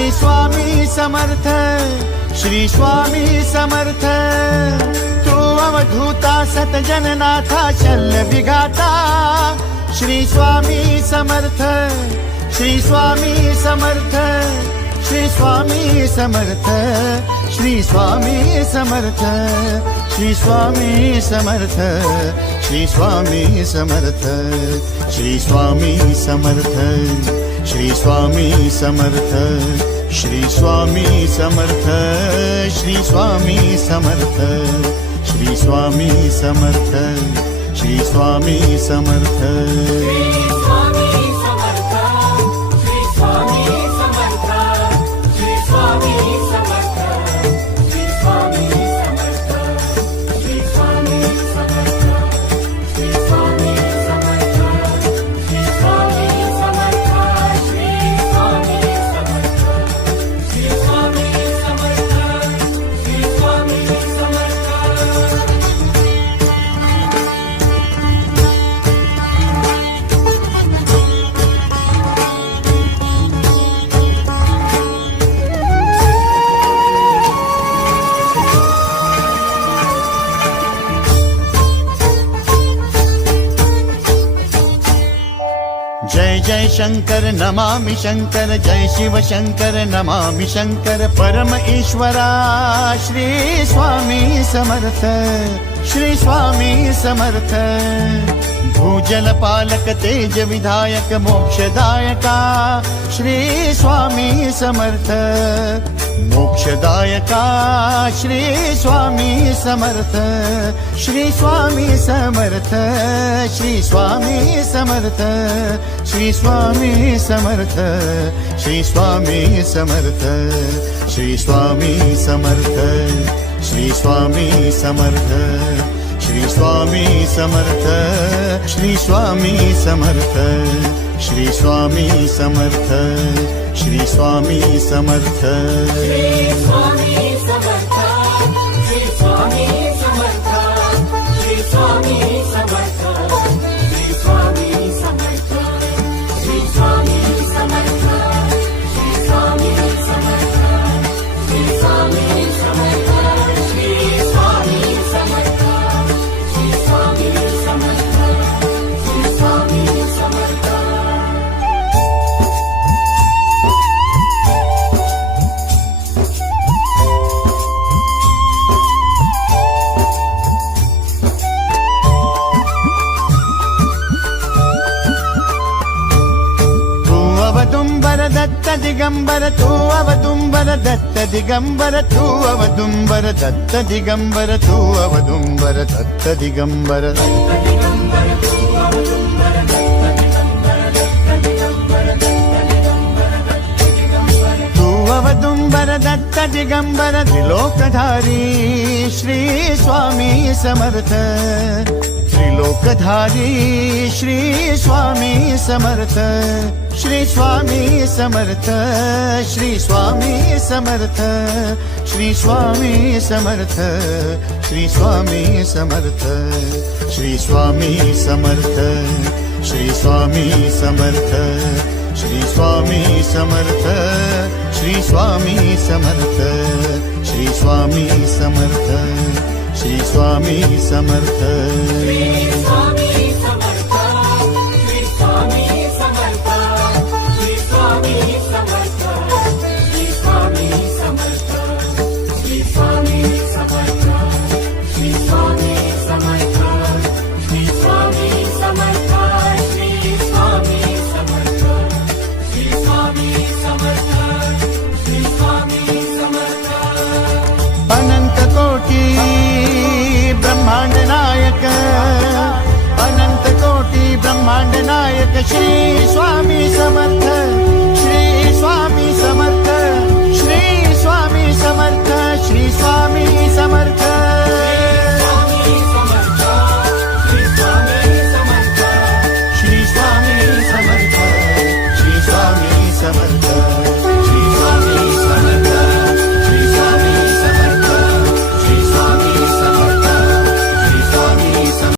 श्री स्वामी समर्थ, श्री स्वामी समर्थ। तू अवधूता सतजननाथा शल्य विघाता, श्री स्वामी समर्थ, श्री स्वामी समर्थ, श्री स्वामी समर्थ, श्री स्वामी समर्थ, श्री स्वामी समर्थ, श्री स्वामी समर्थ, श्री स्वामी समर्थ, श्री स्वामी समर्थ, श्री स्वामी समर्थ, श्री स्वामी समर्थ, श्री स्वामी समर्थ, श्री स्वामी समर्थ। जय जय शंकर नमामि शंकर, जय शिव शंकर नमामि शंकर। परम ईश्वरा श्री स्वामी समर्थ, श्री स्वामी समर्थ। भूजल पालक तेज विधायक मोक्षदायका, श्री स्वामी समर्थ। मोक्षदायका श्री स्वामी समर्थ, श्री स्वामी समर्थ, श्री स्वामी समर्थ, श्री स्वामी समर्थ, श्री स्वामी समर्थ, श्री स्वामी समर्थ, श्री स्वामी समर्थ, श्री स्वामी समर्थ, श्री स्वामी समर्थ, श्री स्वामी समर्थ, श्री स्वामी समर्थ। श्री स्वामी समर्थ, श्री स्वामी समर्थ, श्री स्वामी समर्थ, श्री स्वामी समर्थ, श्री स्वामी समर्थ, श्री स्वामी समर्थ, श्री स्वामी समर्थ, श्री स्वामी समर्थ, श्री स्वामी समर्थ, श्री स्वामी समर्थ। अवदुंबर दत्त दिगंबर, तू अवदुंबर दत्त दिगंबर, तू अवदुंबर दत्त दिगंबर, तू अवदुंबर दत्त दिगंबर। तू अवदुंबर दत्त दिगंबर, त्रिलोकधारी श्री स्वामी समर्थ। त्रिलोकधारी श्री स्वामी समर्थ, श्री स्वामी समर्थ, श्री स्वामी समर्थ, श्री स्वामी समर्थ, श्री स्वामी समर्थ, श्री स्वामी समर्थ, श्री स्वामी समर्थ, श्री स्वामी समर्थ, श्री स्वामी समर्थ, श्री स्वामी समर्थ, श्री स्वामी समर्थ। श्री स्वामी समर्थ, श्री स्वामी समर्थ, श्री स्वामी समर्थ, श्री स्वामी समर्थ, श्री स्वामी समर्थ, श्री स्वामी समर्थ, श्री स्वामी समर्थ, श्री स्वामी समर्थ, श्री स्वामी समर्थ, श्री स्वामी समर्थ। अनंत कोटी ब्रह्मांड नायक, अनंत कोटी ब्रह्मांड नायक श्री स्वामी समर्थ।